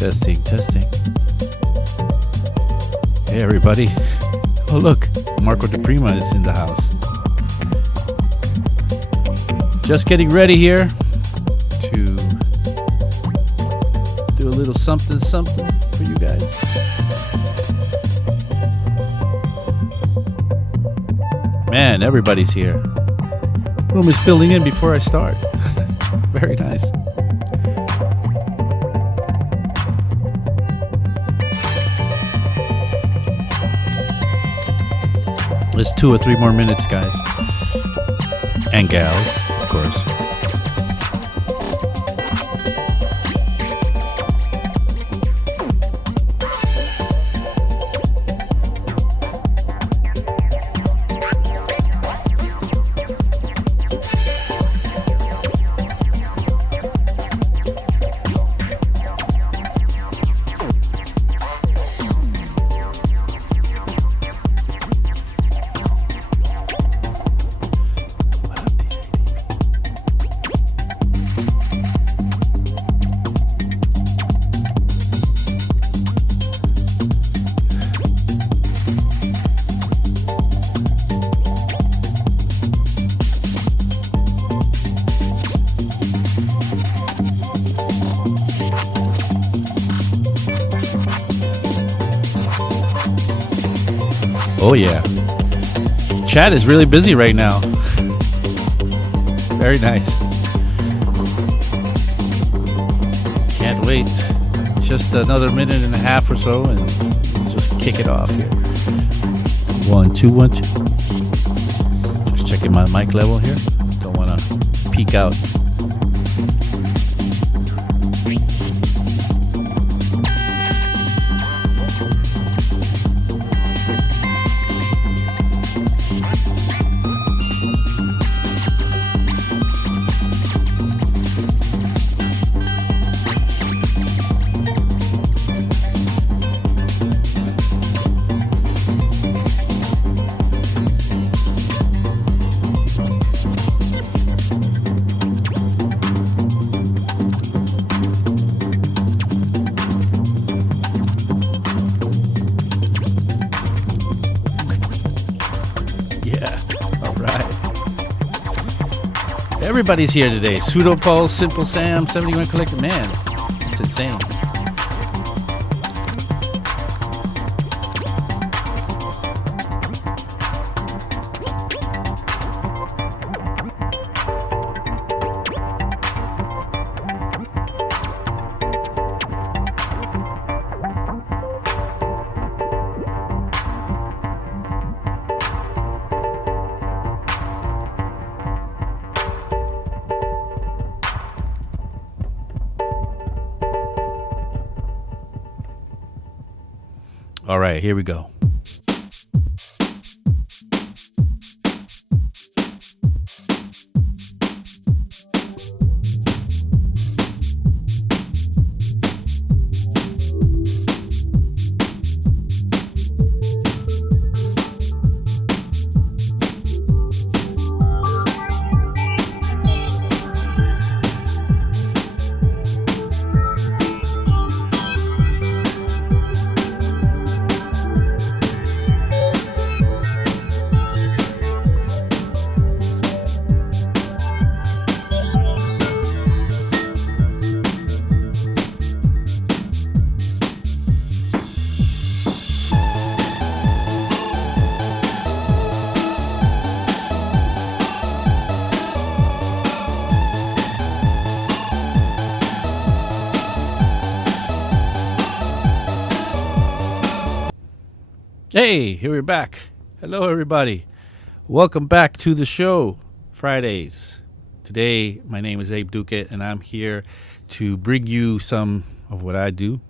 Testing, testing. Hey, everybody. Oh, look. Marco DePrima is in the house. Just getting ready here to do a little something for you guys. Man, everybody's here. Room is filling in before I start. Very nice. There's 2 or 3 more minutes, guys. And gals, of course. Oh yeah, chat is really busy right now. Very nice. Can't wait. Just another minute and a half or so, and we'll just kick it off here. 1 2 1 2. Just checking my mic level here. Don't want to peek out. Everybody's here today. Pseudo Pulse, Simple Sam, 71 Collective. Man, it's insane. All right, here we go. Hey, here we're back. Hello, everybody. Welcome back to the show, Fridays. Today, my name is Abe Duque, and I'm here to bring you some of what I do.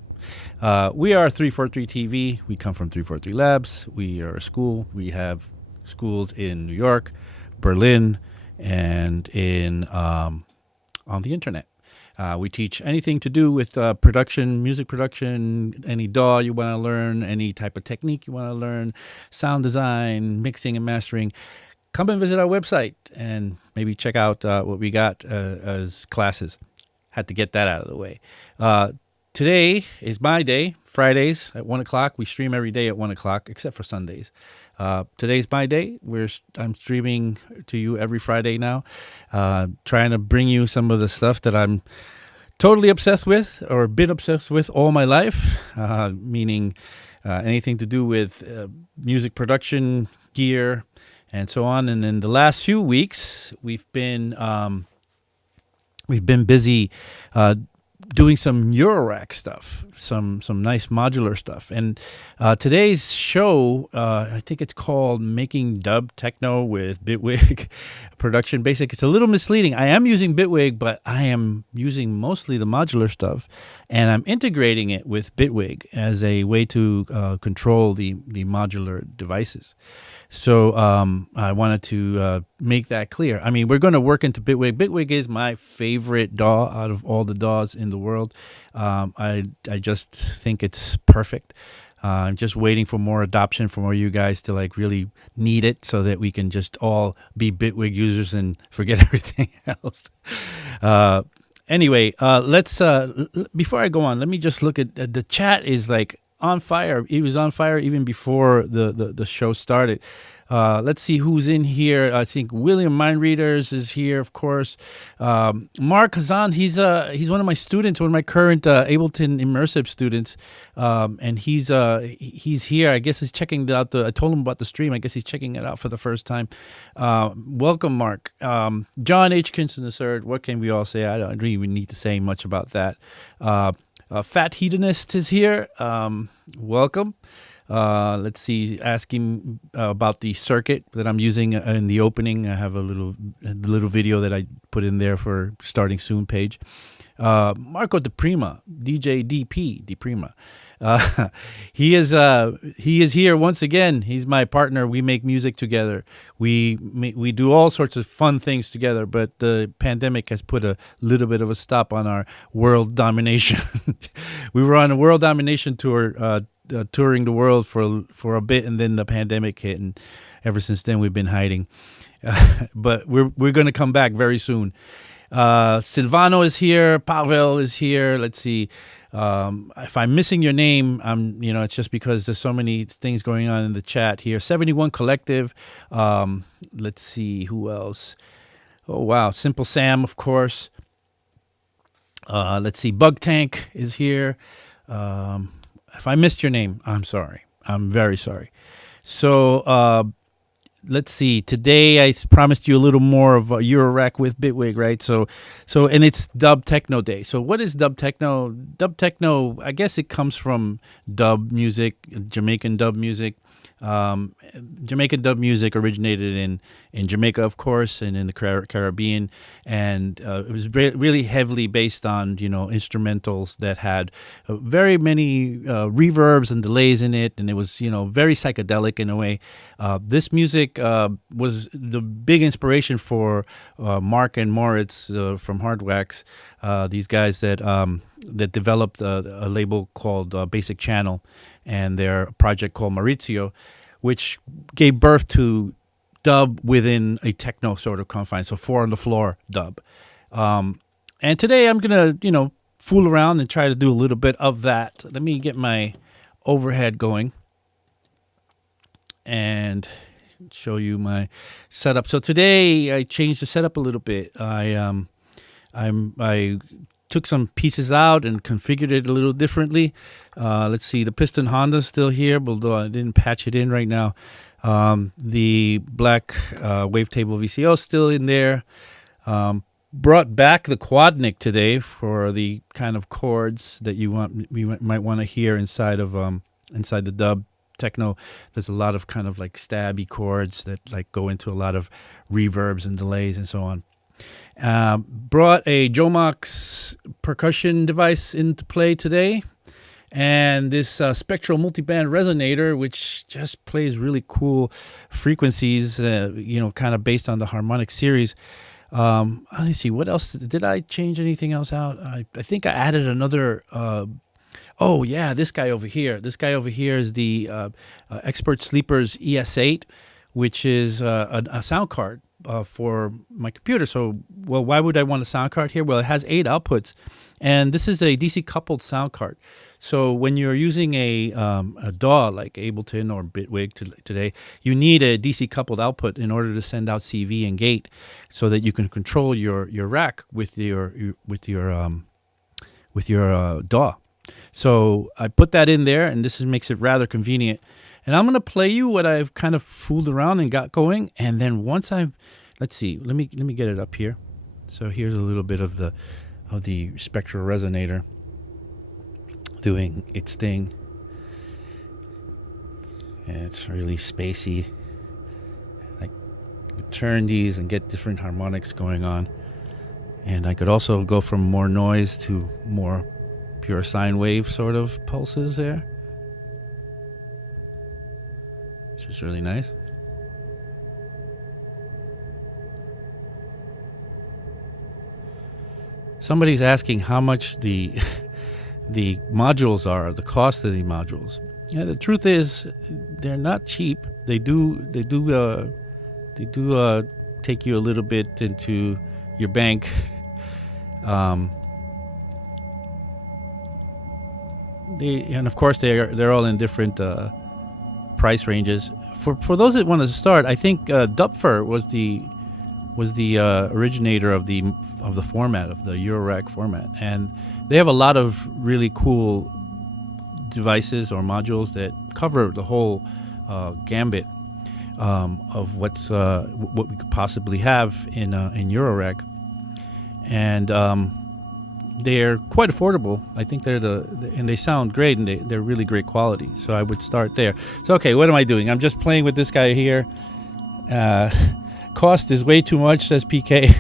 We are 343 TV. We come from 343 Labs. We are a school. We have schools in New York, Berlin, and in on the internet. We teach anything to do with production, music production, any DAW you want to learn, any type of technique you want to learn, sound design, mixing and mastering. Come and visit our website and maybe check out what we got as classes. Had to get that out of the way. Today is my day. Fridays at 1 o'clock. We stream every day at 1 o'clock, except for Sundays. Today's my day. I'm streaming to you every Friday now, trying to bring you some of the stuff that I'm totally obsessed with or been obsessed with all my life, meaning anything to do with music production, gear, and so on. And in the last few weeks, we've been busy doing some Eurorack stuff, some nice modular stuff. And today's show, I think it's called Making Dub Techno with Bitwig Production Basic. It's a little misleading. I am using Bitwig, but I am using mostly the modular stuff, and I'm integrating it with Bitwig as a way to control the modular devices. So I wanted to make that clear. I mean, we're going to work into Bitwig. Bitwig is my favorite DAW out of all the DAWs in the world. I just think it's perfect. I'm just waiting for more adoption from all you guys to like really need it so that we can just all be Bitwig users and forget everything else. Anyway, let's before I go on, let me just look at the chat is like on fire. It was on fire even before the show started. Let's see who's in here. I think William Mindreaders is here, of course. Mark Hazan, he's one of my students, one of my current Ableton immersive students, and he's here. I guess he's checking out I told him about the stream. I guess he's checking it out for the first time. Welcome, Mark. John H. Kinson III. What can we all say? I don't really need to say much about that. Fat Hedonist is here. Welcome. Let's see, asking about the circuit that I'm using in the opening. I have a little video that I put in there for starting soon page. Marco De Prima, DJ DP De Prima. He is here once again. He's my partner. We make music together. We do all sorts of fun things together, but the pandemic has put a little bit of a stop on our world domination. We were on a world domination tour, touring the world for a bit, and then the pandemic hit, and ever since then we've been hiding. But we're going to come back very soon. Silvano is here. Pavel is here. Let's see. If I'm missing your name, it's just because there's so many things going on in the chat here. 71 Collective. Let's see who else. Oh wow, Simple Sam, of course. Let's see. Bug Tank is here. If I missed your name, I'm sorry. I'm very sorry. So let's see. Today I promised you a little more of Eurorack with Bitwig, right? So and it's Dub Techno Day. So what is Dub Techno? Dub Techno, I guess it comes from dub music, Jamaican dub music. Jamaican dub music originated in Jamaica, of course, and in the Caribbean, and it was really heavily based on instrumentals that had very many reverbs and delays in it, and it was very psychedelic in a way. This music was the big inspiration for Mark and Moritz from Hardwax, these guys that developed a label called Basic Channel, and their project called Maurizio, which gave birth to dub within a techno sort of confine, so 4 on the floor dub. And today I'm going to, fool around and try to do a little bit of that. Let me get my overhead going and show you my setup. So today I changed the setup a little bit. I took some pieces out and configured it a little differently. Let's see, the piston Honda's still here, although I didn't patch it in right now. The black wavetable VCO is still in there. Brought back the Quadnic today for the kind of chords that we might want to hear inside the dub techno. There's a lot of kind of like stabby chords that like go into a lot of reverbs and delays and so on. Brought a Jomox percussion device into play today, and this spectral multiband resonator, which just plays really cool frequencies, kind of based on the harmonic series. Let me see, what else? Did I change anything else out? I think I added another... oh, yeah, this guy over here. This guy over here is the Expert Sleepers ES8, which is a sound card for my computer. So, well, why would I want a sound card here? Well, it has 8 outputs, and this is a DC coupled sound card. So when you're using a DAW like Ableton or Bitwig today, you need a DC coupled output in order to send out CV and gate, so that you can control your rack with your DAW. So I put that in there, and this makes it rather convenient. And I'm going to play you what I've kind of fooled around and got going. And then once let's see, let me get it up here. So here's a little bit of the spectral resonator doing its thing. And it's really spacey. I could turn these and get different harmonics going on. And I could also go from more noise to more pure sine wave sort of pulses there, which is really nice. Somebody's asking how much the modules are, the cost of the modules. Yeah, the truth is, they're not cheap. They do take you a little bit into your bank. And of course they're all in different price ranges. For those that want to start, I think Dupfer was the originator of the format, of the Eurorack format, and they have a lot of really cool devices or modules that cover the whole gambit of what we could possibly have in Eurorack, and they're quite affordable. I think and they sound great, and they're really great quality. So I would start there. So okay, what am I doing? I'm just playing with this guy here. Cost is way too much, says PK.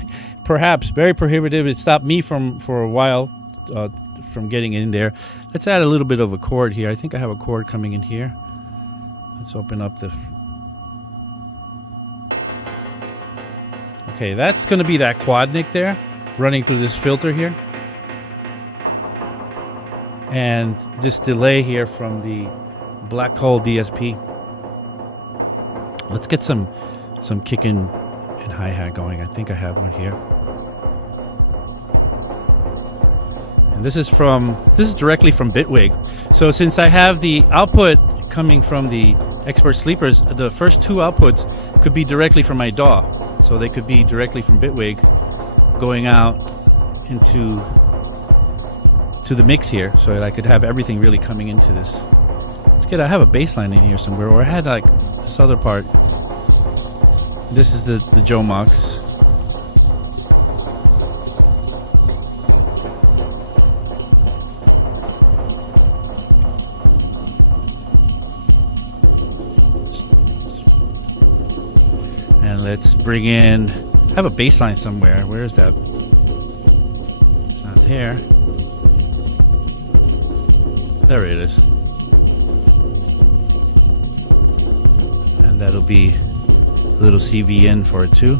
Perhaps very prohibitive. It stopped me for a while from getting in there. Let's add a little bit of a chord here. I think I have a chord coming in here. Let's open up the. Okay, that's going to be that quad nick there, running through this filter here. And this delay here from the Black Hole DSP. Let's get some kicking and hi-hat going. I think I have one here. And this is directly from Bitwig. So since I have the output coming from the Expert Sleepers, the first 2 outputs could be directly from my DAW. So they could be directly from Bitwig going out into the mix here, so that I could have everything really coming into this. It's good. I have a bass line in here somewhere, or I had like this other part. This is the Joe Mox. And let's bring in. I have a bass line somewhere. Where is that? It's not there. There it is. And that'll be a little CV in for it too.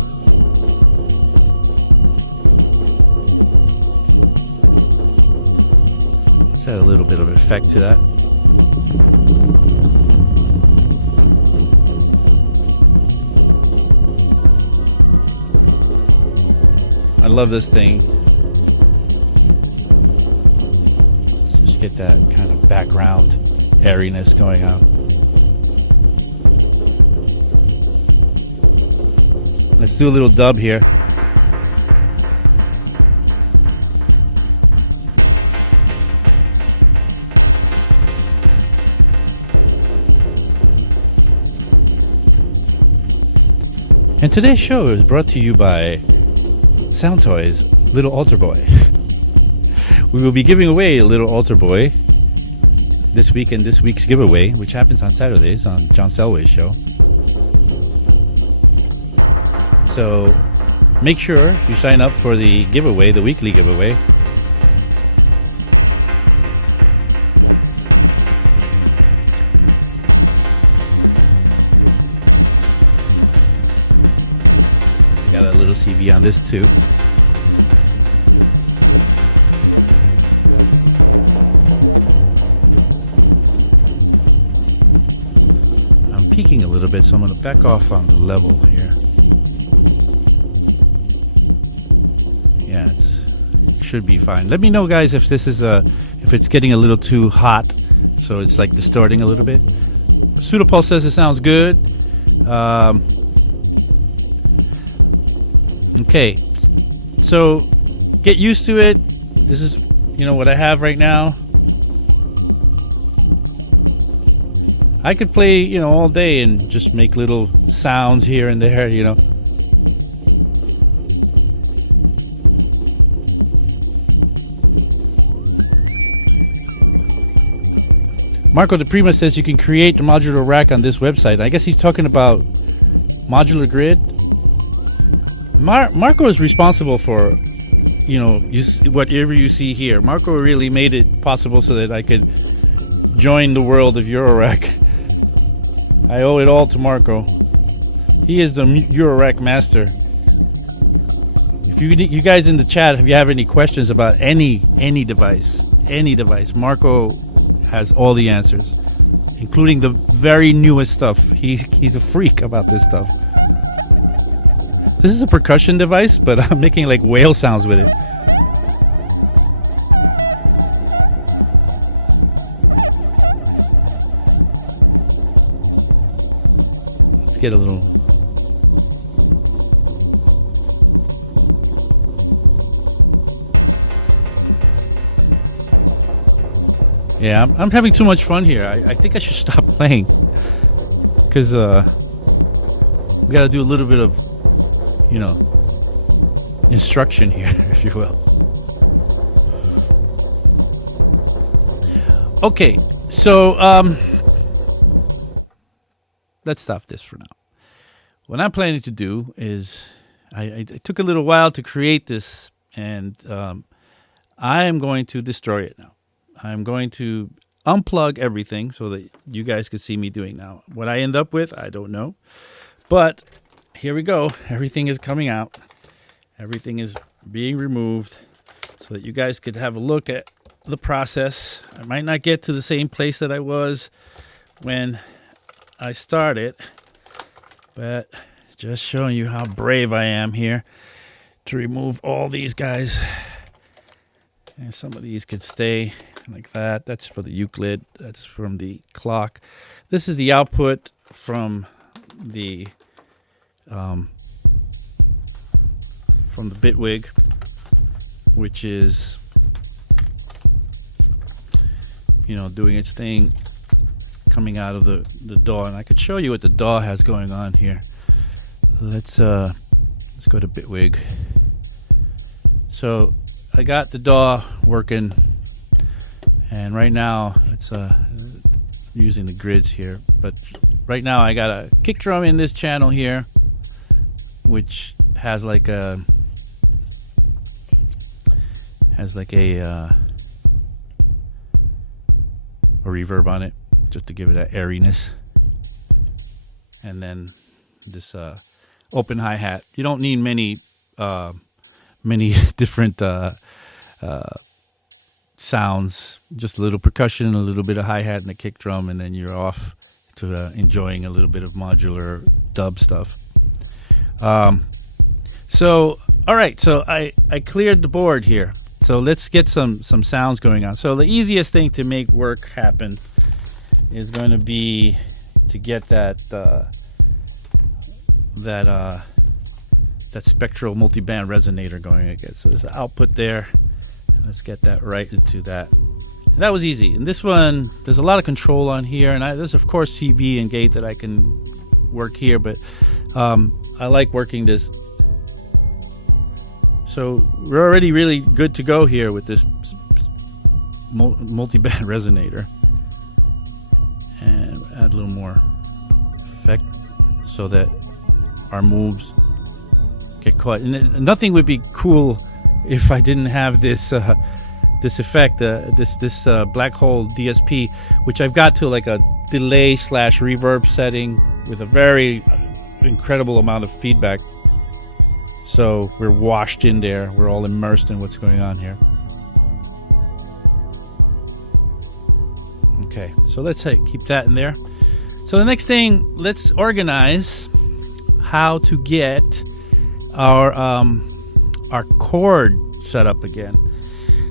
Let's add a little bit of effect to that. I love this thing. Get that kind of background airiness going on. Let's do a little dub here. And today's show is brought to you by Sound Toys Little Altar Boy. We will be giving away a little altar boy this week in this week's giveaway, which happens on Saturdays on John Selway's show. So make sure you sign up for the giveaway, the weekly giveaway. Got a little CV on this too. Peaking a little bit, so I'm going to back off on the level here. Yeah, it should be fine. Let me know, guys, if this is if it's getting a little too hot, so it's like distorting a little bit. Pseudopulse says it sounds good. Okay, so get used to it. This is, what I have right now. I could play, all day and just make little sounds here and there, Marco de Prima says you can create the modular rack on this website. I guess he's talking about modular grid. Marco is responsible for, whatever you see here. Marco really made it possible so that I could join the world of Eurorack. I owe it all to Marco. He is the Eurorack master. If you guys in the chat, if you have any questions about any device, Marco has all the answers, including the very newest stuff. He's a freak about this stuff. This is a percussion device, but I'm making like whale sounds with it. Let's get a little. Yeah, I'm having too much fun here. I think I should stop playing, because we got to do a little bit of, instruction here, if you will. Okay, so let's stop this for now. What I'm planning to do is, I took a little while to create this, and I am going to destroy it now. I'm going to unplug everything so that you guys can see me doing now. What I end up with, I don't know. But here we go. Everything is coming out. Everything is being removed so that you guys could have a look at the process. I might not get to the same place that I was when I started, but just showing you how brave I am here to remove all these guys. And some of these could stay like that. That's for the Euclid. That's from the clock. This is the output from the Bitwig, which is doing its thing, coming out of the DAW. And I could show you what the DAW has going on here. Let's go to Bitwig. So I got the DAW working, and right now it's using the grids here, but right now I got a kick drum in this channel here, which has like a reverb on it, just to give it that airiness. And then this open hi-hat. You don't need many different sounds, just a little percussion, a little bit of hi-hat and a kick drum, and then you're off to enjoying a little bit of modular dub stuff. So all right, so I cleared the board here, so let's get some sounds going on. So the easiest thing to make work happen is going to be to get that spectral multiband resonator going again. So there's an output there. Let's get that right into that. And that was easy. And this one, there's a lot of control on here, and there's of course CV and gate that I can work here, but I like working this. So we're already really good to go here with this multiband resonator, and add a little more effect so that our moves get caught. And nothing would be cool if I didn't have this this effect, this black hole DSP, which I've got to like a delay / reverb setting with a very incredible amount of feedback. So we're washed in there. We're all immersed in what's going on here. Okay, so let's keep that in there. So the next thing, let's organize how to get our our chord setup again.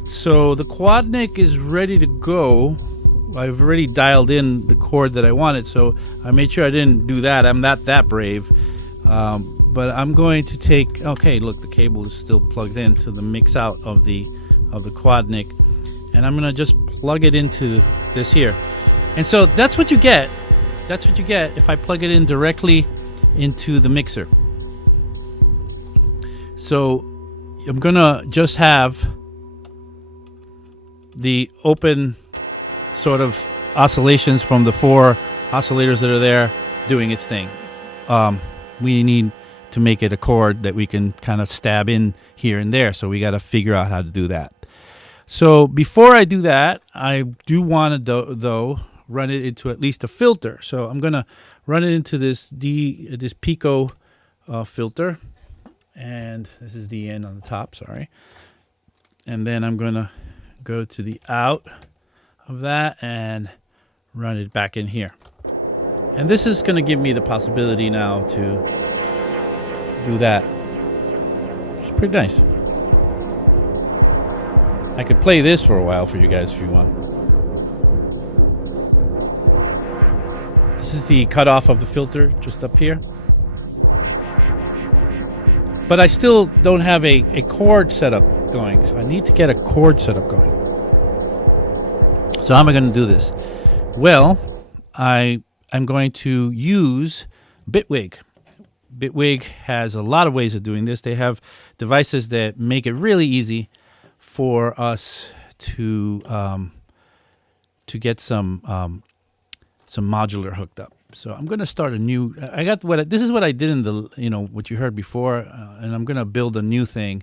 So the quad neck is ready to go. I've already dialed in the chord that I wanted, so I made sure I didn't do that. I'm not that brave. But I'm going to take, okay, look, the cable is still plugged into the mix out of the quad neck, and I'm going to just plug it into this here. And so that's what you get. That's what you get if I plug it in directly into the mixer. So I'm going to just have the open sort of oscillations from the 4 oscillators that are there doing its thing. We need to make it a chord that we can kind of stab in here and there, so we got to figure out how to do that. So before I do that, I do want to though run it into at least a filter. So I'm going to run it into this Pico filter, and this is the N on the top, sorry. And then I'm going to go to the out of that and run it back in here. And this is going to give me the possibility now to do that. It's pretty nice. I could play this for a while for you guys if you want. This is the cutoff of the filter just up here. But I still don't have a chord setup going, so I need to get a chord setup going. So how am I going to do this? Well, I'm going to use Bitwig. Bitwig has a lot of ways of doing this. They have devices that make it really easy for us to get some modular hooked up. So I'm going to start a new. This is what I did in the what you heard before, and I'm going to build a new thing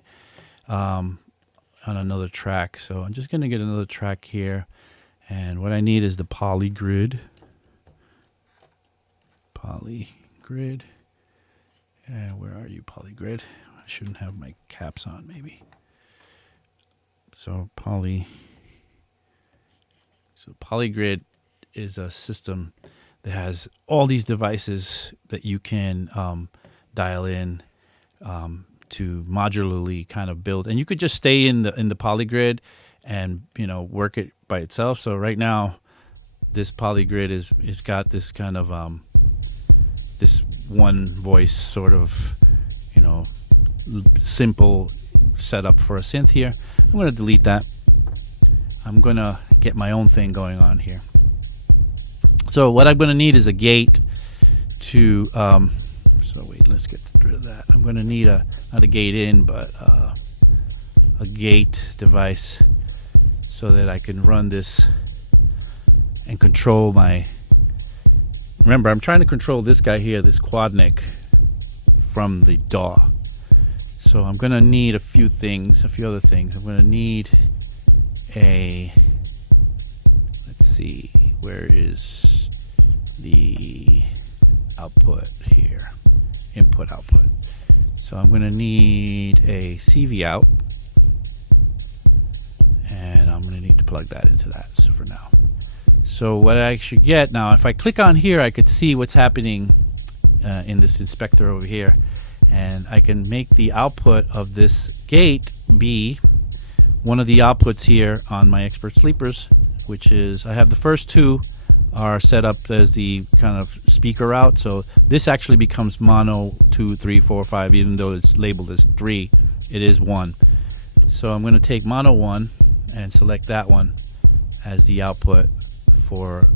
on another track. So I'm just going to get another track here, and what I need is the polygrid. Polygrid. Where are you, polygrid? I shouldn't have my caps on, maybe. So polygrid is a system that has all these devices that you can dial in to modularly kind of build, and you could just stay in the polygrid and work it by itself. So right now, this polygrid is got this kind of this one voice sort of simple setup for a synth here. I'm going to delete that. I'm going to get my own thing going on here. So what I'm going to need is a gate to so wait, let's get rid of that. I'm going to need not a gate in, but a gate device so that I can run this and control my. Remember, I'm trying to control this guy here, this quad neck, from the DAW. So I'm going to need a few other things. I'm going to need let's see, where is the output here? Input, output. So I'm going to need a CV out, and I'm going to need to plug that into that for now. So what I should get now, if I click on here, I could see what's happening in this inspector over here. And I can make the output of this gate be one of the outputs here on my Expert Sleepers, which is, I have the first 2 are set up as the kind of speaker out. So this actually becomes mono 2, 3, 4, 5, even though it's labeled as 3, it is 1. So I'm going to take mono 1 and select that one as the output for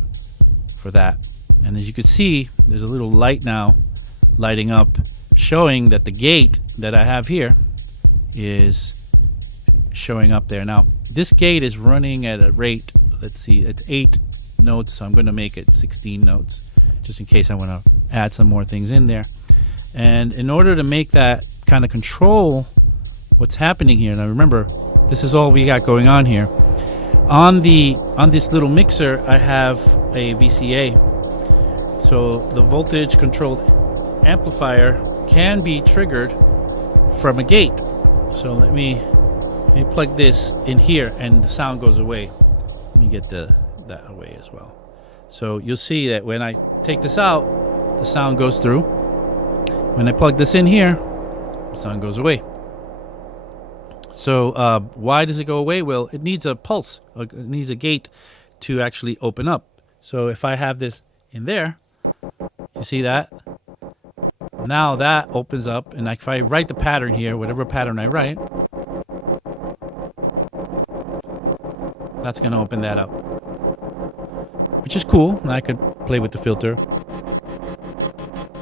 that. And as you can see, there's a little light now lighting up, showing that the gate that I have here is showing up there. Now this gate is running at a rate, let's see, it's 8 notes, so I'm going to make it 16 notes just in case I want to add some more things in there. And in order to make that kind of control what's happening here, now remember, this is all we got going on here. On this little mixer, I have a VCA, so the voltage controlled amplifier can be triggered from a gate. So let me plug this in here, and the sound goes away. Let me get that away as well. So you'll see that when I take this out, the sound goes through. When I plug this in here, the sound goes away. So why does it go away? Well, it needs a pulse. It needs a gate to actually open up. So if I have this in there, you see that? Now that opens up, and if I write the pattern here, whatever pattern I write, that's going to open that up, which is cool. And I could play with the filter.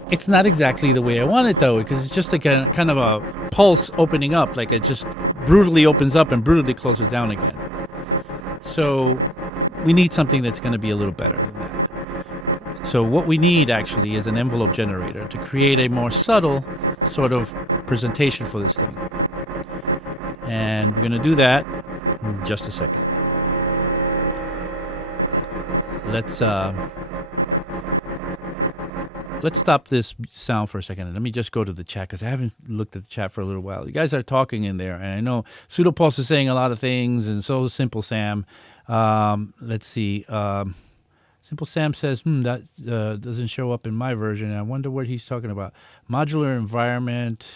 It's not exactly the way I want it though, because it's just like a kind of a pulse opening up, like it just brutally opens up and brutally closes down again. So we need something that's going to be a little better than that. So what we need actually is an envelope generator to create a more subtle sort of presentation for this thing. And we're going to do that in just a second. Let's stop this sound for a second. Let me just go to the chat because I haven't looked at the chat for a little while. You guys are talking in there, and I know Pseudopulse is saying a lot of things, and so is Simple Sam. Let's see. Simple Sam says, that doesn't show up in my version. I wonder what he's talking about. Modular environment.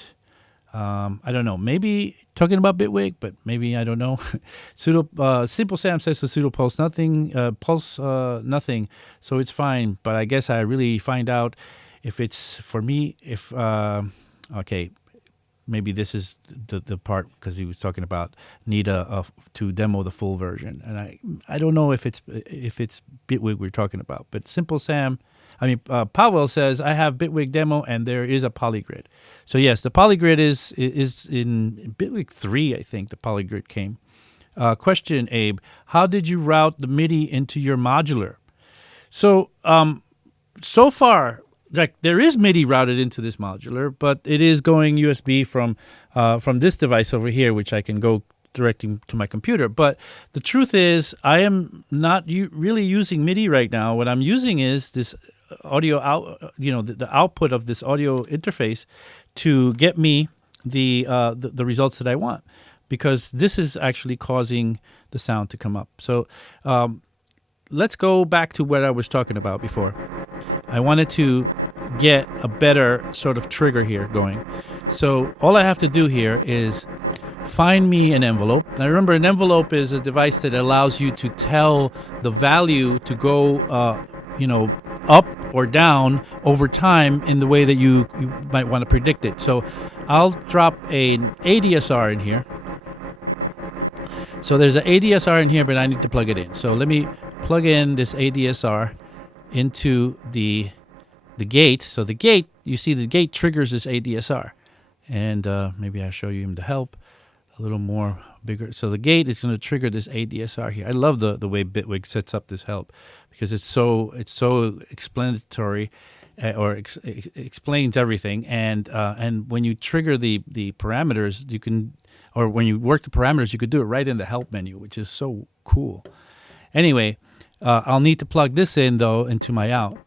I don't know. Maybe talking about Bitwig, but maybe I don't know. Simple Sam says to Pseudopulse, nothing. Pulse, nothing. So it's fine. But I guess I really find out if it's for me. If okay, maybe this is the part because he was talking about need to demo the full version, and I don't know if it's Bitwig we're talking about. But Simple Sam. Pavel says, I have Bitwig demo and there is a polygrid. So yes, the polygrid is in Bitwig 3, I think the polygrid came. Question, Abe, how did you route the MIDI into your modular? So, so far, like there is MIDI routed into this modular, but it is going USB from this device over here, which I can go directing to my computer. But the truth is, I am not really using MIDI right now. What I'm using is this audio out, the output of this audio interface to get me the results that I want, because this is actually causing the sound to come up. So let's go back to what I was talking about before. I wanted to get a better sort of trigger here going. So all I have to do here is find me an envelope. Now remember, an envelope is a device that allows you to tell the value to go up or down over time in the way that you might want to predict it. So I'll drop an ADSR in here. So there's an ADSR in here, but I need to plug it in. So let me plug in this ADSR into the gate. So the gate, you see the gate triggers this ADSR. And maybe I'll show you the help a little more bigger. So the gate is going to trigger this ADSR here. I love the way Bitwig sets up this help because it's so explanatory or explains everything. And when you trigger the parameters, you can, or when you work the parameters, you could do it right in the help menu, which is so cool. Anyway, I'll need to plug this in though into my out.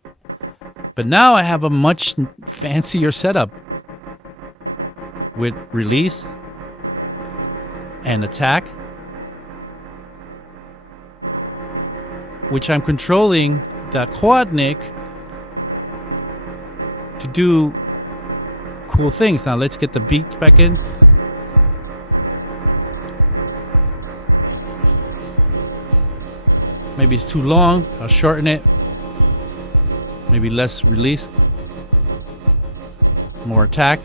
But now I have a much fancier setup with release and attack, which I'm controlling the quad nick to do cool things. Now let's get the beat back in. Maybe it's too long. I'll shorten it. Maybe less release. More attack.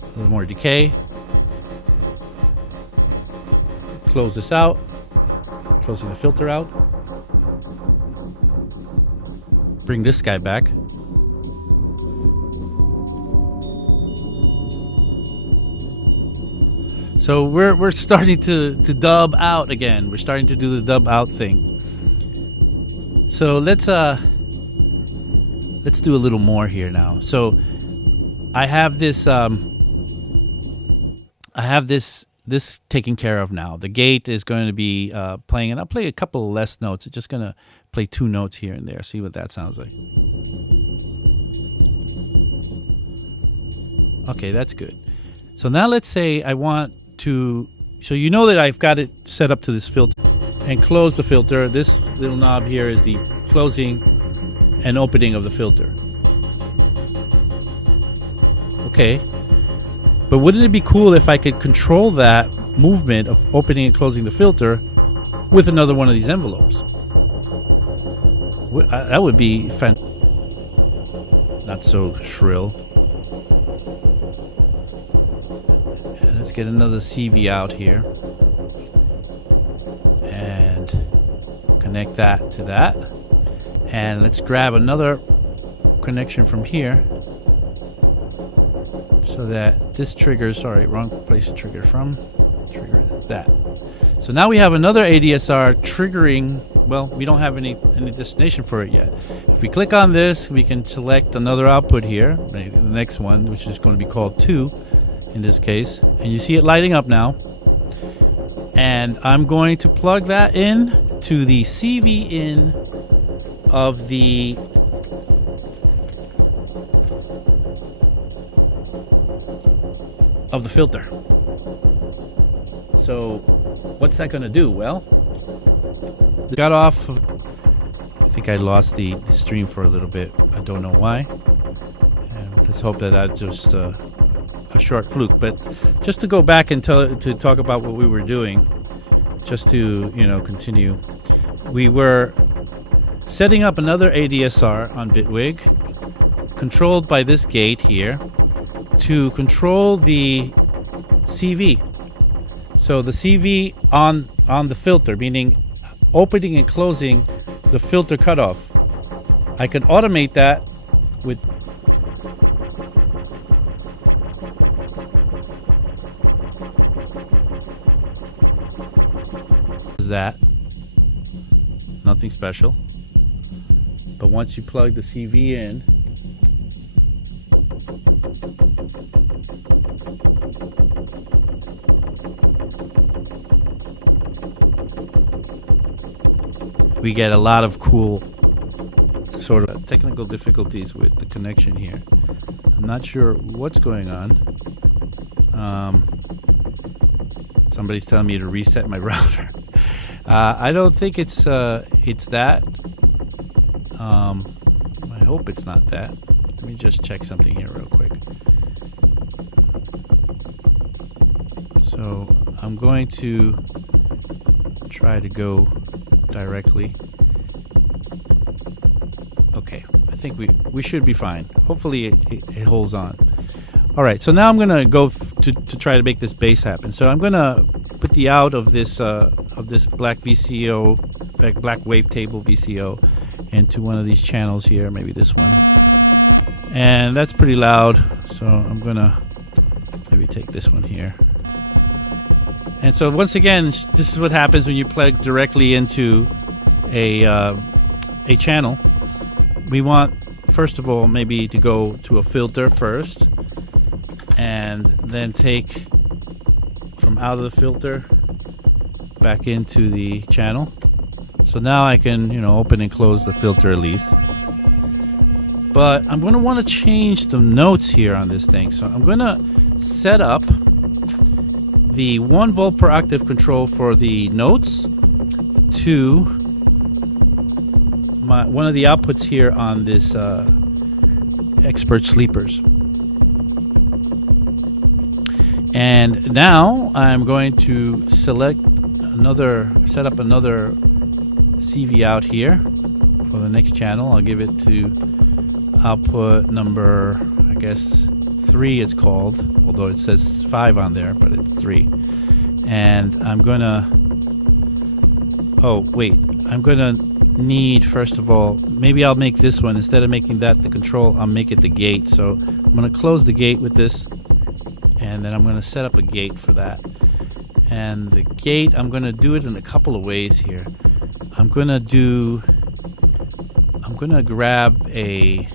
A little more decay. Close this out. Closing the filter out. Bring this guy back. So we're starting to dub out again. We're starting to do the dub out thing. So let's do a little more here now. So I have this this taken care of now. The gate is going to be playing, and I'll play a couple of less notes. It's just going to play 2 notes here and there. See what that sounds like. Okay, that's good. So now let's say I want to, so you know that I've got it set up to this filter and close the filter. This little knob here is the closing and opening of the filter. Okay. But wouldn't it be cool if I could control that movement of opening and closing the filter with another one of these envelopes? That would be fantastic. Not so shrill. And let's get another CV out here. And connect that to that. And let's grab another connection from here. So that this triggers, sorry, wrong place to trigger from. Trigger that. So now we have another ADSR triggering. Well, we don't have any destination for it yet. If we click on this, we can select another output here, the next one, which is going to be called 2 in this case. And you see it lighting up now. And I'm going to plug that in to the CV in of the filter. So what's that going to do? Well, got off. I think I lost the stream for a little bit. I don't know why. And let's hope that that's just a short fluke. But just to go back and to talk about what we were doing, just to continue, we were setting up another ADSR on Bitwig, controlled by this gate here, to control the CV. So the CV on the filter, meaning opening and closing the filter cutoff. I can automate that with that. Nothing special. But once you plug the CV in, we get a lot of cool sort of technical difficulties with the connection here. I'm not sure what's going on. Somebody's telling me to reset my router. I don't think it's that. I hope it's not that. Let me just check something here real quick. So I'm going to try to go directly. Okay, I think we should be fine. Hopefully it holds on. All right, so now I'm gonna go to try to make this bass happen. So I'm gonna put the out of this black VCO, black wavetable VCO, into one of these channels here, maybe this one. And that's pretty loud, so I'm gonna maybe take this one here. And so once again, this is what happens when you plug directly into a channel. We want, first of all, maybe to go to a filter first, and then take from out of the filter back into the channel. So now I can, open and close the filter at least. But I'm going to want to change the notes here on this thing. So I'm going to set up the 1 volt per octave control for the notes to one of the outputs here on this Expert Sleepers. And now I'm going to set up another CV out here for the next channel. I'll give it to output number, I guess 3 it's called, although it says 5 on there, but it's 3. And I'm gonna need, first of all, maybe I'll make this one, instead of making that the control, I'll make it the gate. So I'm gonna close the gate with this, and then I'm gonna set up a gate for that. And the gate, I'm gonna do it in a couple of ways here. I'm gonna grab a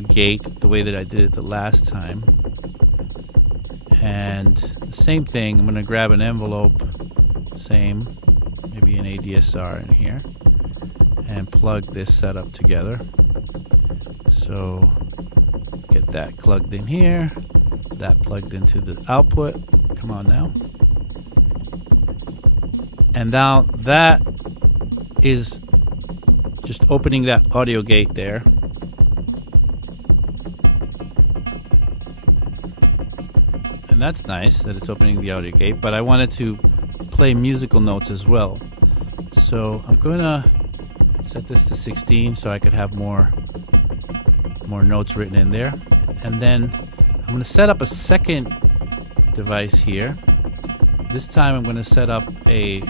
gate the way that I did it the last time. And the same thing, I'm gonna grab an envelope, same, maybe an ADSR in here, and plug this setup together. So get that plugged in here, that plugged into the output. Come on now. And now that is just opening that audio gate there. And that's nice that it's opening the audio gate, but I wanted to play musical notes as well. So I'm going to set this to 16 so I could have more notes written in there. And then I'm going to set up a second device here. This time I'm going to set up a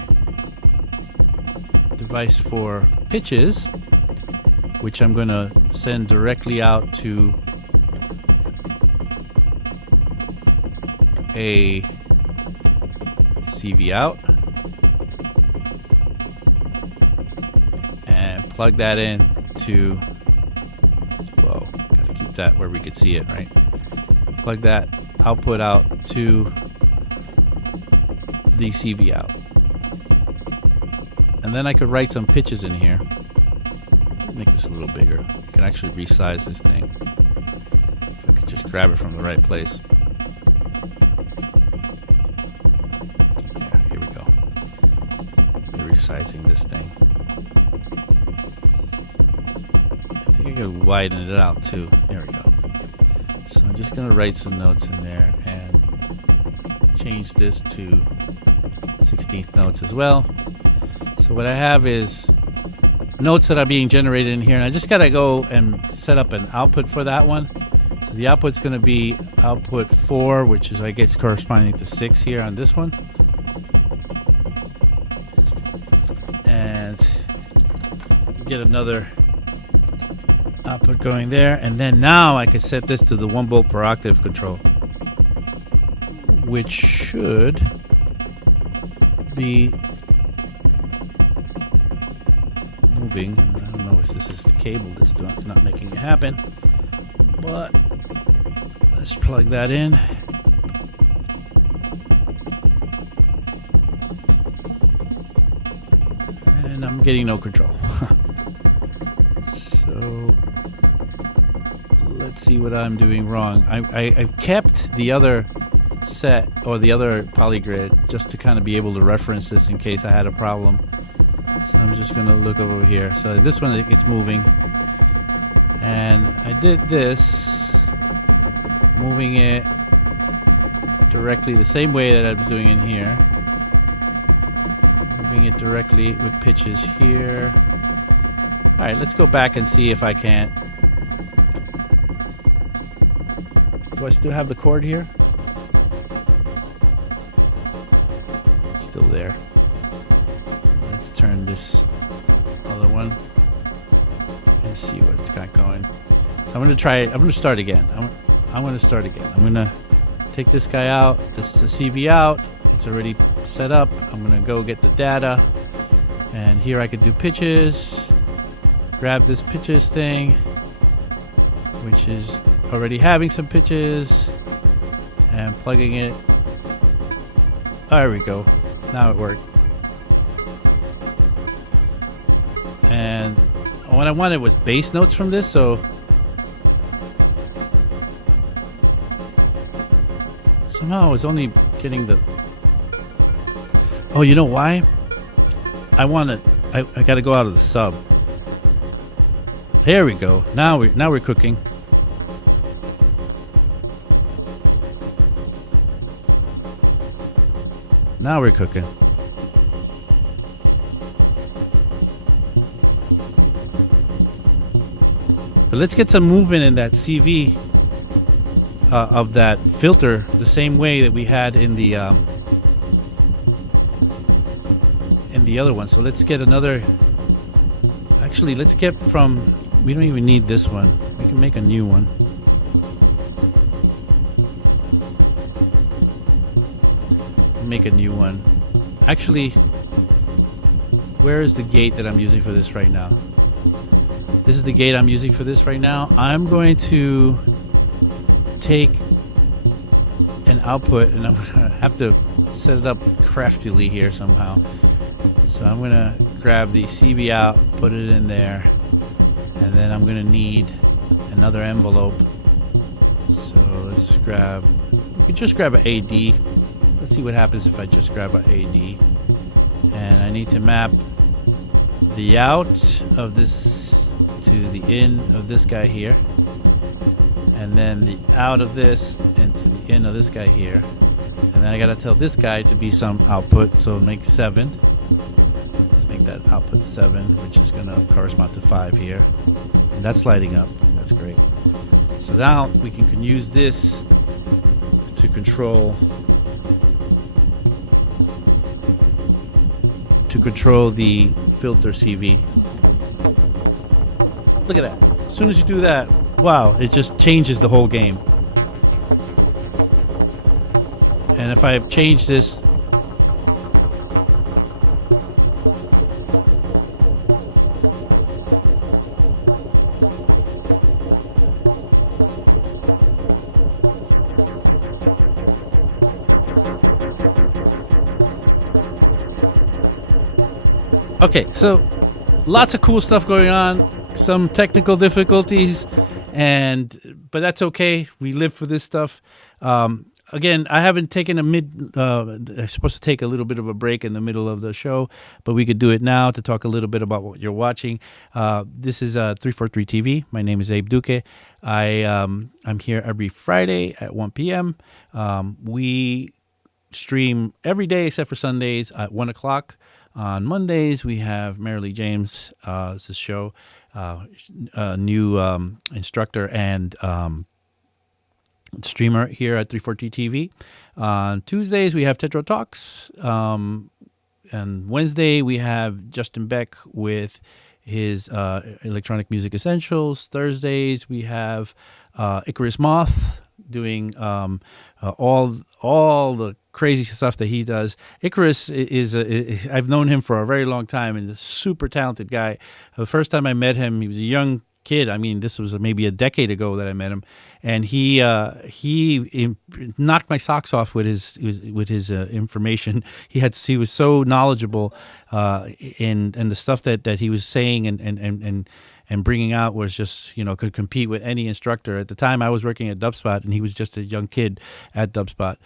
device for pitches, which I'm going to send directly out to a CV out and plug that in to, whoa, gotta keep that where we could see it, right? Plug that output out to the CV out. And then I could write some pitches in here. Make this a little bigger. I can actually resize this thing. If I could just grab it from the right place. Yeah, here we go. Resizing this thing. I think I could widen it out too. There we go. So I'm just gonna write some notes in there and change this to 16th notes as well. So what I have is notes that are being generated in here, and I just gotta go and set up an output for that one. So the output's gonna be output 4, which is I guess corresponding to 6 here on this one. And get another output going there, and then now I could set this to the 1 volt per octave control, which should be moving. I don't know if this is the cable that's not making it happen, but let's plug that in. And I'm getting no control. So let's see what I'm doing wrong. I've kept the other set or the other polygrid just to kind of be able to reference this in case I had a problem. So I'm just going to look over here. So this one, it's moving. And I did this, moving it directly the same way that I was doing in here. Moving it directly with pitches here. All right, let's go back and see if I can't. Do I still have the chord here? Still there. Let's turn this other one and see what it's got going. So I'm going to try it. I'm going to start again. I'm going to start again. I'm going to take this guy out. This is the CV out. It's already set up. I'm going to go get the data. And here I could do pitches. Grab this pitches thing, which is already having some pitches, and plugging it. There we go. Now it worked. And what I wanted was bass notes from this, so somehow I was only getting the. Oh, you know why? I got to go out of the sub. There we go. Now we're cooking. Now we're cooking. But let's get some movement in that CV of that filter, the same way that we had in the other one. So let's get another. Actually, let's get from. We don't even need this one. We can make a new one. Make a new one. Actually, where is the gate that I'm using for this right now? This is the gate I'm using for this right now. I'm going to take an output, and I'm going to have to set it up craftily here somehow. So I'm going to grab the CV out, put it in there, and then I'm going to need another envelope. So let's grab, we could just grab an AD. Let's see what happens if I just grab an AD. And I need to map the out of this to the in of this guy here. and then the out of this into the in of this guy here. And then I gotta tell this guy to be some output, so make 7. Let's make that output 7, which is gonna correspond to 5 here. And that's lighting up. That's great. So now we can use this to control the filter CV. Look at that. As soon as you do that, wow, it just changes the whole game. And if I change this, okay, so lots of cool stuff going on, some technical difficulties, but that's okay. We live for this stuff. Again, I haven't taken I'm supposed to take a little bit of a break in the middle of the show, but we could do it now to talk a little bit about what you're watching. This is 343 TV. My name is Abe Duque. I'm here every Friday at 1 p.m. We stream every day except for Sundays at 1 o'clock. On Mondays, we have Marilee James' show, new instructor and streamer here at 340 TV. On Tuesdays, we have Techno Talks. And Wednesday, we have Justin Beck with his Electronic Music Essentials. Thursdays, we have Icarus Moth doing all the crazy stuff that he does. Icarus is I've known him for a very long time, and a super talented guy. The first time I met him, he was a young kid. I mean, this was maybe a decade ago that I met him, and he knocked my socks off with his information. He was so knowledgeable, and the stuff that he was saying and bringing out was just, could compete with any instructor. At the time, I was working at Dubspot, and he was just a young kid at Dubspot.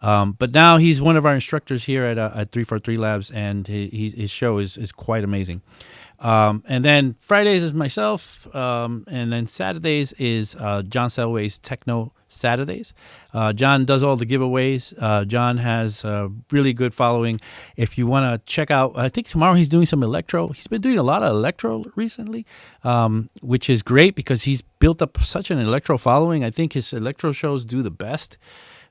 But now he's one of our instructors here at 343 Labs, and his show is quite amazing. And then Fridays is myself, and then Saturdays is John Selway's Techno Saturdays. John does all the giveaways. John has a really good following. If you want to check out, I think tomorrow he's doing some electro. He's been doing a lot of electro recently, which is great because he's built up such an electro following. I think his electro shows do the best.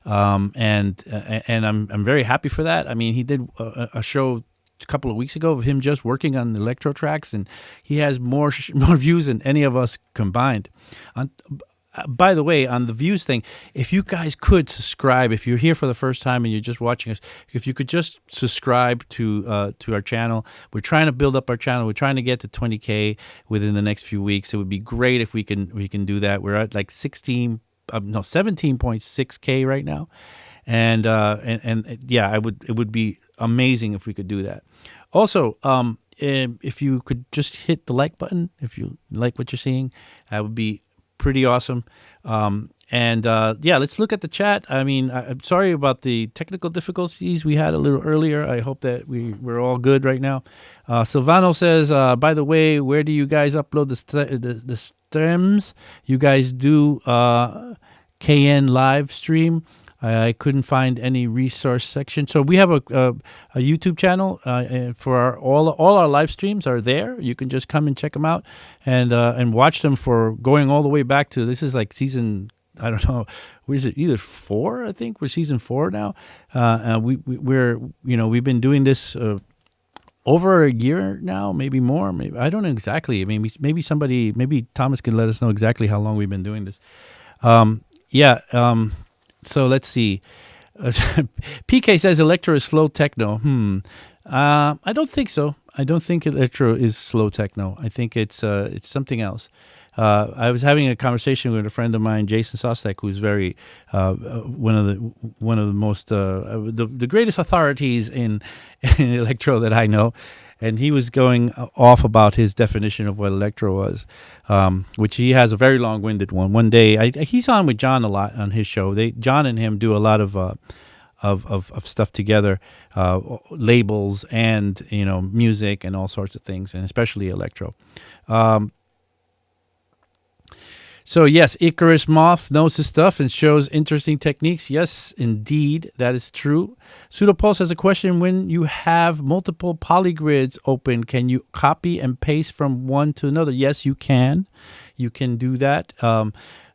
And I'm very happy for that. I mean, he did a show a couple of weeks ago of him just working on electro tracks, and he has more views than any of us combined. By the way, on the views thing, if you guys could subscribe, if you're here for the first time and you're just watching us, if you could just subscribe to our channel. We're trying to build up our channel. We're trying to get to 20K within the next few weeks. It would be great if we can do that. We're at like 17.6K right now, and yeah, it would be amazing if we could do that. Also, if you could just hit the like button if you like what you're seeing, that would be pretty awesome. Yeah, let's look at the chat. I mean, I'm sorry about the technical difficulties we had a little earlier. I hope that we're all good right now. Silvano says, by the way, where do you guys upload the stems? You guys do KN live stream. I couldn't find any resource section. So we have a YouTube channel for all our live streams are there. You can just come and check them out and watch them for going all the way back to, this is like season, I don't know, where is it? Either 4, I think. We're season 4 now. We've been doing this over a year now, maybe more. Maybe I don't know exactly. I mean, maybe Thomas can let us know exactly how long we've been doing this. So let's see. PK says electro is slow techno. I don't think so. I don't think electro is slow techno. I think it's something else. I was having a conversation with a friend of mine, Jason Sostek, who's very one of the most the greatest authorities in electro that I know. And he was going off about his definition of what electro was, which he has a very long-winded one. One day, he's on with John a lot on his show. John and him do a lot of stuff together, labels and music and all sorts of things, and especially electro. So yes, Icarus Moth knows his stuff and shows interesting techniques. Yes, indeed, that is true. Pseudopulse has a question: when you have multiple polygrids open, can you copy and paste from one to another? Yes, you can. You can do that.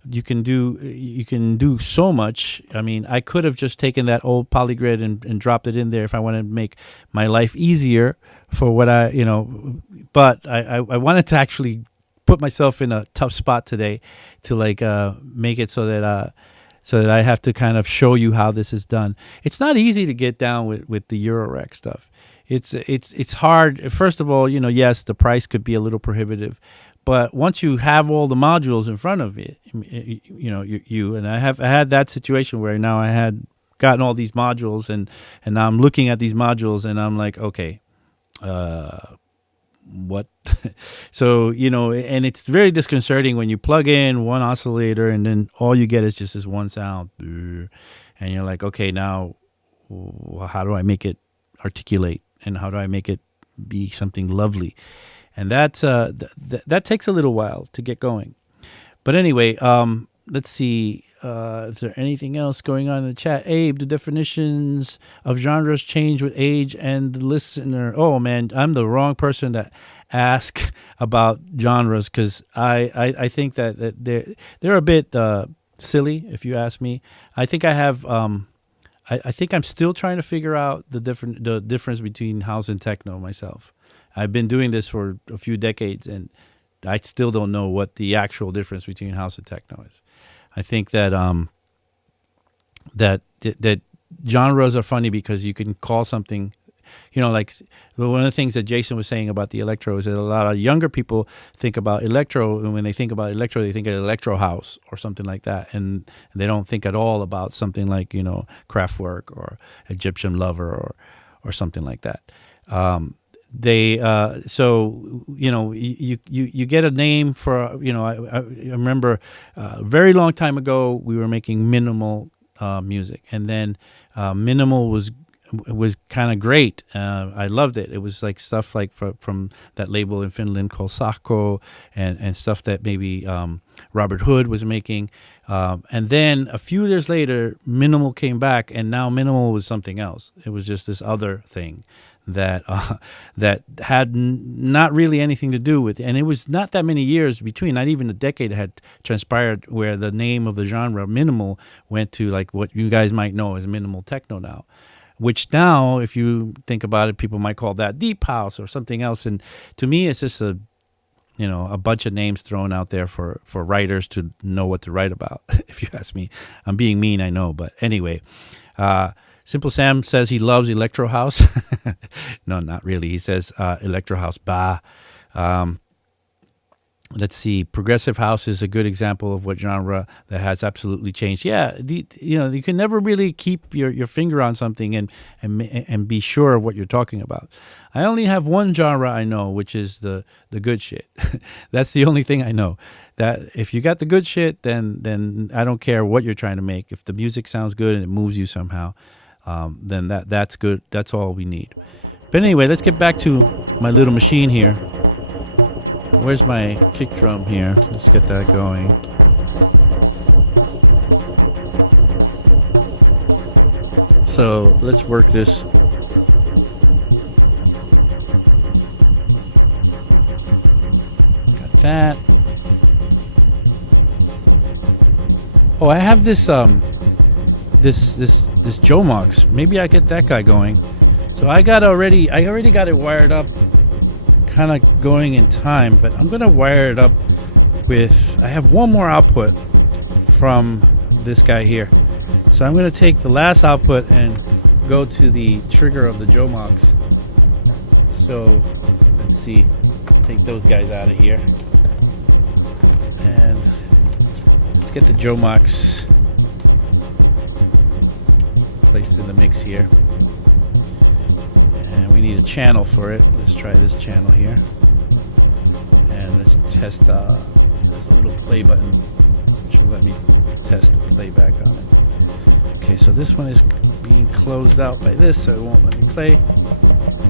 You can do so much. I mean, I could have just taken that old polygrid and dropped it in there if I wanted to make my life easier for what but I wanted to actually put myself in a tough spot today to make it so that I have to kind of show you how this is done. It's not easy to get down with the Eurorack stuff. It's hard. First of all, yes, the price could be a little prohibitive, but once you have all the modules in front of it, you and I had that situation where now I had gotten all these modules and now I'm looking at these modules and I'm like, okay, what? So, and it's very disconcerting when you plug in one oscillator and then all you get is just this one sound. And you're like, okay, now how do I make it articulate and how do I make it be something lovely? And that takes a little while to get going. But anyway, let's see. Is there anything else going on in the chat? Abe, the definitions of genres change with age and the listener. Oh, man, I'm the wrong person to ask about genres because I think that they're a bit silly, if you ask me. I think I have I think I'm still trying to figure out the difference between house and techno myself. I've been doing this for a few decades, and I still don't know what the actual difference between house and techno is. I think that that genres are funny because you can call something, like one of the things that Jason was saying about the electro is that a lot of younger people think about electro, and when they think about electro, they think of electro house or something like that, and they don't think at all about something like Kraftwerk or Egyptian Lover or something like that. You get a name for I remember a very long time ago we were making minimal music, and then minimal was kind of great. I loved it. It was like stuff like from that label in Finland called Sahko and stuff that maybe Robert Hood was making, and then a few years later minimal came back, and now minimal was something else. It was just this other thing that had not really anything to do with it. And it was not that many years between, not even a decade had transpired where the name of the genre minimal went to like what you guys might know as minimal techno now, which now, if you think about it, people might call that deep house or something else. And to me, it's just a bunch of names thrown out there for writers to know what to write about. If you ask me, I'm being mean, I know, but anyway, Simple Sam says he loves Electro House. No, not really. He says Electro House, bah. Let's see. Progressive House is a good example of what genre that has absolutely changed. Yeah, you can never really keep your finger on something and be sure of what you're talking about. I only have one genre I know, which is the good shit. That's the only thing I know. That if you got the good shit, then I don't care what you're trying to make. If the music sounds good and it moves you somehow, then that's good. That's all we need. But anyway, let's get back to my little machine here. Where's my kick drum here? Let's get that going. So let's work this. Got that. Oh, I have this this Jomox. Maybe I get that guy going. So I already got it wired up, kind of going in time, but I'm gonna wire it up with, I have one more output from this guy here. So I'm gonna take the last output and go to the trigger of the Jomox. So let's see, take those guys out of here. And let's get the Jomox placed in the mix here. And we need a channel for it. Let's try this channel here. And let's test, there's a little play button which will let me test the playback on it. Okay, so this one is being closed out by this, so it won't let me play.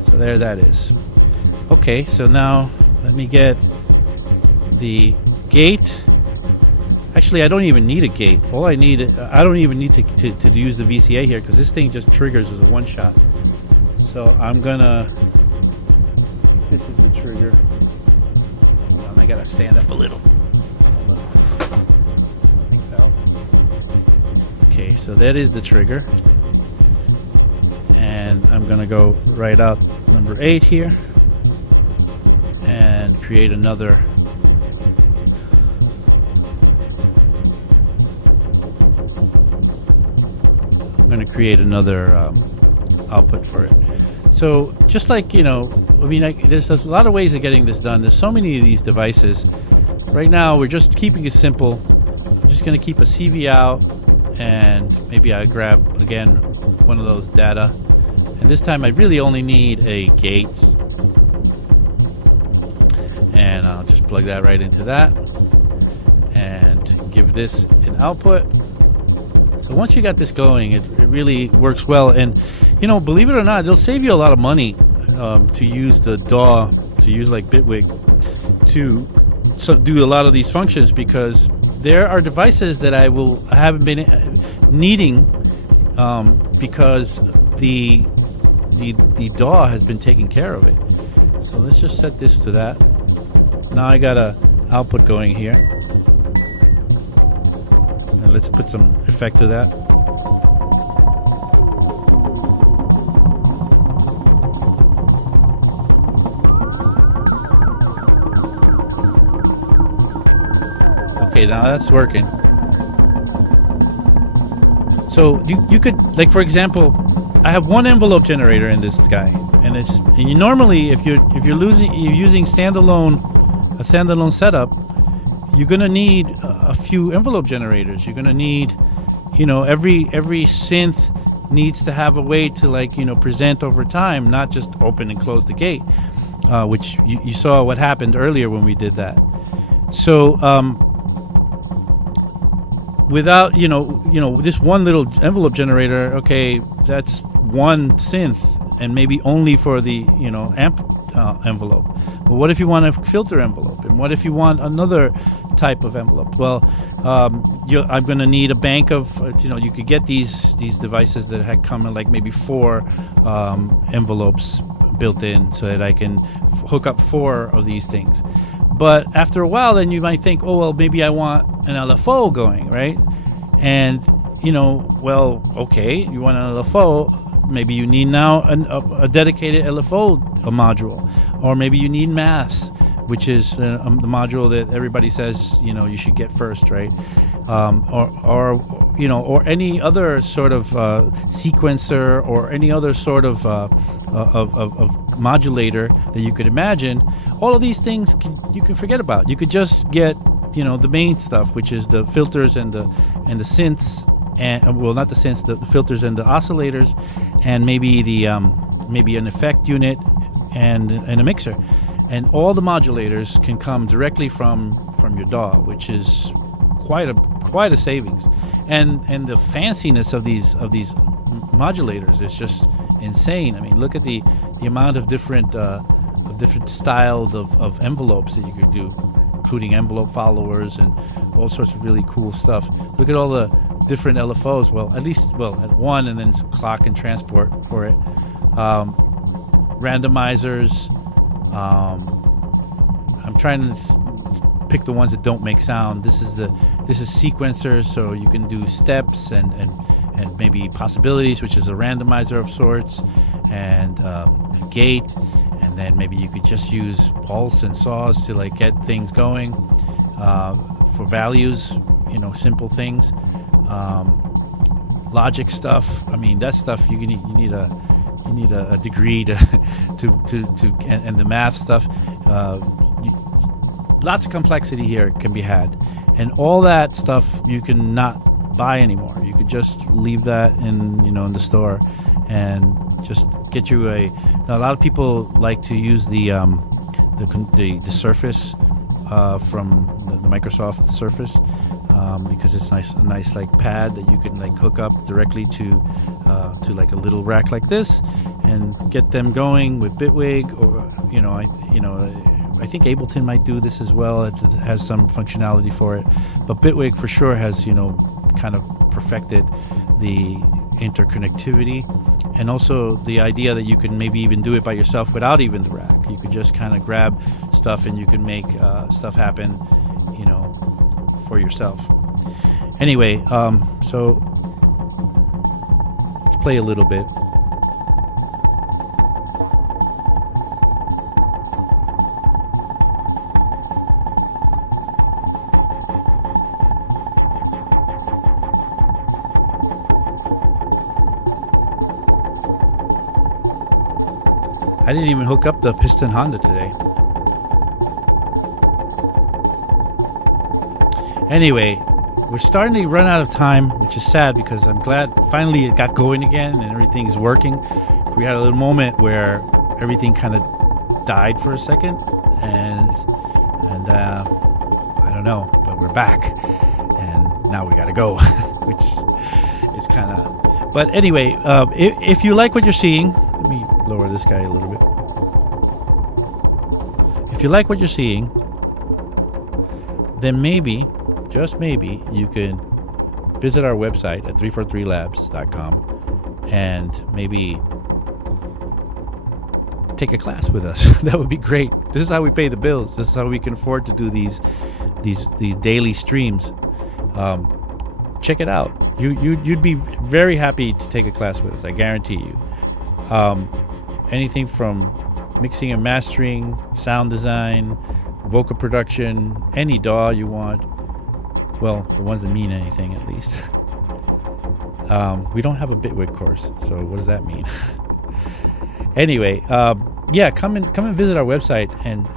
So there that is. Okay, so now let me get the gate Actually, I don't even need a gate. All I need, I don't even need to use the VCA here because this thing just triggers as a one shot. So I'm gonna, this is the trigger. Hold on, I gotta stand up a little. Okay, so that is the trigger. And I'm gonna go right out number 8 here and create another. I'm going to create another output for it. So just like, I mean, there's a lot of ways of getting this done. There's so many of these devices. Right now, we're just keeping it simple. I'm just going to keep a CV out, and maybe I grab, again, one of those data. And this time, I really only need a gate. And I'll just plug that right into that and give this an output. So once you got this going, it really works well. And, believe it or not, it'll save you a lot of money to use the DAW, to use like Bitwig, to do a lot of these functions, because there are devices that I haven't been needing because the DAW has been taking care of it. So let's just set this to that. Now I got a output going here. Let's put some effect to that. Okay, now that's working. So you could, like, for example, I have one envelope generator in this guy, and you normally if you're using a standalone setup, you're gonna need a few envelope generators. You're gonna need, every synth needs to have a way to present over time, not just open and close the gate, which you saw what happened earlier when we did that. So without this one little envelope generator, okay, that's one synth, and maybe only for the amp envelope. But what if you want a filter envelope? And what if you want another type of envelope? Well, I'm going to need a bank of, you could get these devices that had come in like maybe 4 envelopes built in, so that I can hook up 4 of these things. But after a while, then you might think, oh, well, maybe I want an LFO going, right? And, well, okay, you want an LFO. Maybe you need now a dedicated LFO module. Or maybe you need maths, which is the module that everybody says you should get first, right? Or any other sort of sequencer, or any other sort of modulator that you could imagine. All of these things you can forget about. You could just get the main stuff, which is the filters and the synths, and well, not the synths, the filters and the oscillators, and maybe maybe an effect unit and a mixer. And all the modulators can come directly from your DAW, which is quite a savings. And the fanciness of these modulators is just insane. I mean, look at the amount of different styles of envelopes that you could do, including envelope followers and all sorts of really cool stuff. Look at all the different LFOs. Well, at one, and then some clock and transport for it. Randomizers. I'm trying to pick the ones that don't make sound. This is sequencers, so you can do steps and maybe possibilities, which is a randomizer of sorts, and a gate, and then maybe you could just use pulse and saws to get things going for values, simple things. Logic stuff. I mean, that stuff you need a degree to and the math stuff. Lots of complexity here can be had, and all that stuff you can not buy anymore. You could just leave that in the store, and just get you a lot of people like to use the Surface from the Microsoft Surface, because it's a nice pad that you can hook up directly to a little rack like this, and get them going with Bitwig, or I think Ableton might do this as well. It has some functionality for it, but Bitwig for sure has, kind of perfected the interconnectivity, and also the idea that you can maybe even do it by yourself without even the rack. You could just kind of grab stuff and you can make stuff happen, for yourself. Anyway, so let's play a little bit. I didn't even hook up the piston Honda today. Anyway, we're starting to run out of time, which is sad because I'm glad finally it got going again and everything's working. We had a little moment where everything kind of died for a second, and I don't know, but we're back, and now we gotta go, which is kind of. But anyway, if you like what you're seeing, let me lower this guy a little bit. If you like what you're seeing, then maybe, just maybe, you can visit our website at 343labs.com and maybe take a class with us. That would be great. This is how we pay the bills. This is how we can afford to do these daily streams. Check it out. You'd be very happy to take a class with us. I guarantee you. Anything from mixing and mastering, sound design, vocal production, any DAW you want. Well, the ones that mean anything, at least. We don't have a Bitwig course, so what does that mean? Anyway, yeah, come and visit our website, and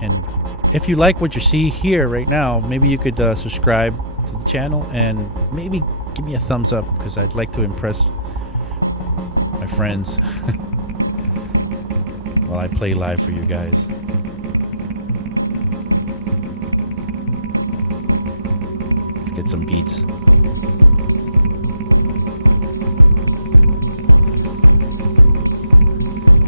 if you like what you see here right now, maybe you could subscribe to the channel and maybe give me a thumbs up, because I'd like to impress my friends while I play live for you guys. Let's get some beats.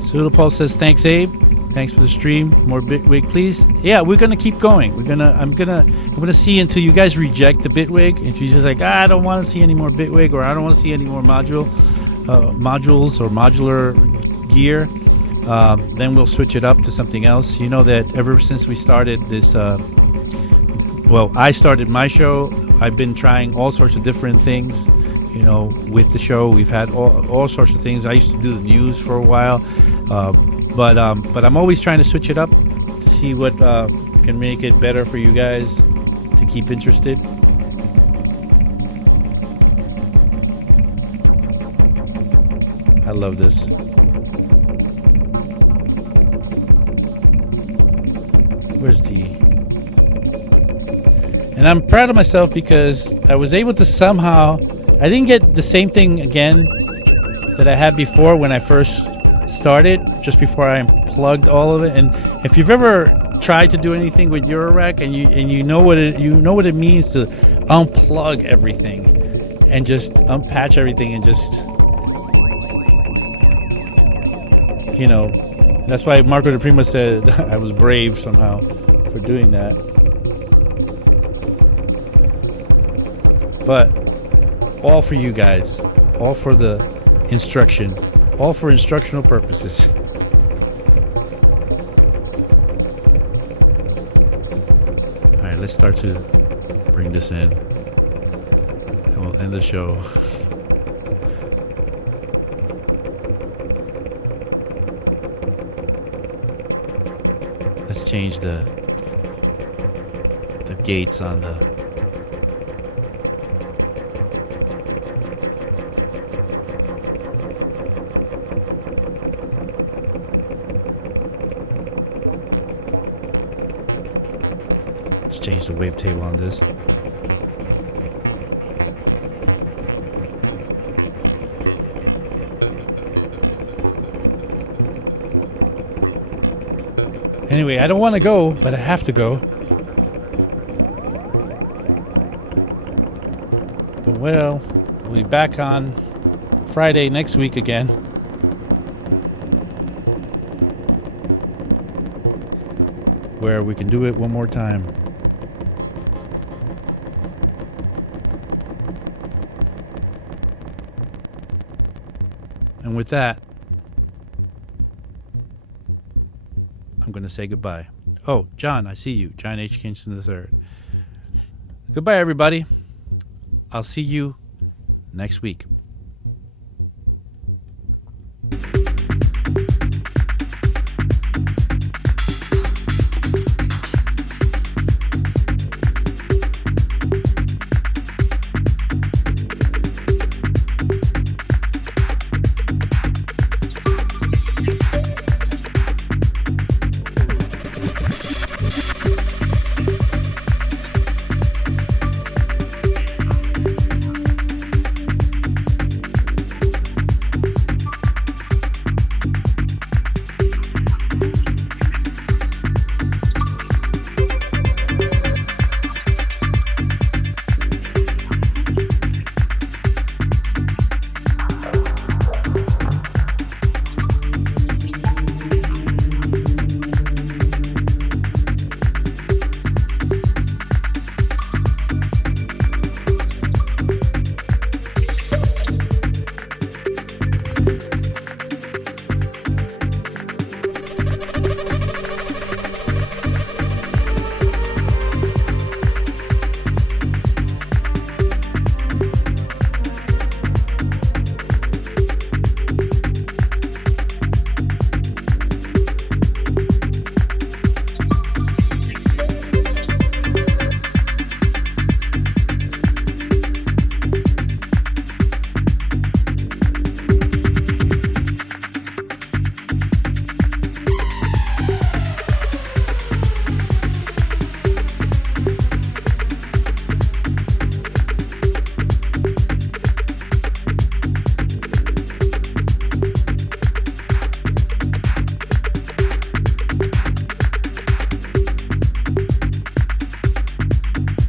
Pseudopulse says, thanks, Abe. Thanks for the stream. More Bitwig, please. Yeah, we're gonna keep going. I'm gonna see until you guys reject the Bitwig. If you're just like, I don't want to see any more Bitwig, or I don't want to see any more modules or modular gear, then we'll switch it up to something else. You know that ever since we started this, I started my show, I've been trying all sorts of different things. With the show, we've had all sorts of things. I used to do the news for a while, but I'm always trying to switch it up to see what can make it better for you guys to keep interested. I love this. Where's the... And I'm proud of myself because I was able to somehow... I didn't get the same thing again that I had before when I first started, just before I unplugged all of it. And if you've ever tried to do anything with Eurorack and you know what it means to unplug everything and just unpatch everything and just, that's why Marco De Prima said I was brave somehow for doing that. But all for you guys, all for the instruction, all for instructional purposes. All right, let's start to bring this in, and we'll end the show. Let's change the gates on the... Change the wavetable on this. Anyway, I don't want to go, but I have to go. But we'll be back on Friday next week again. where we can do it one more time. And with that, I'm going to say goodbye. Oh, John, I see you. John H. Kingston III. Goodbye, everybody. I'll see you next week.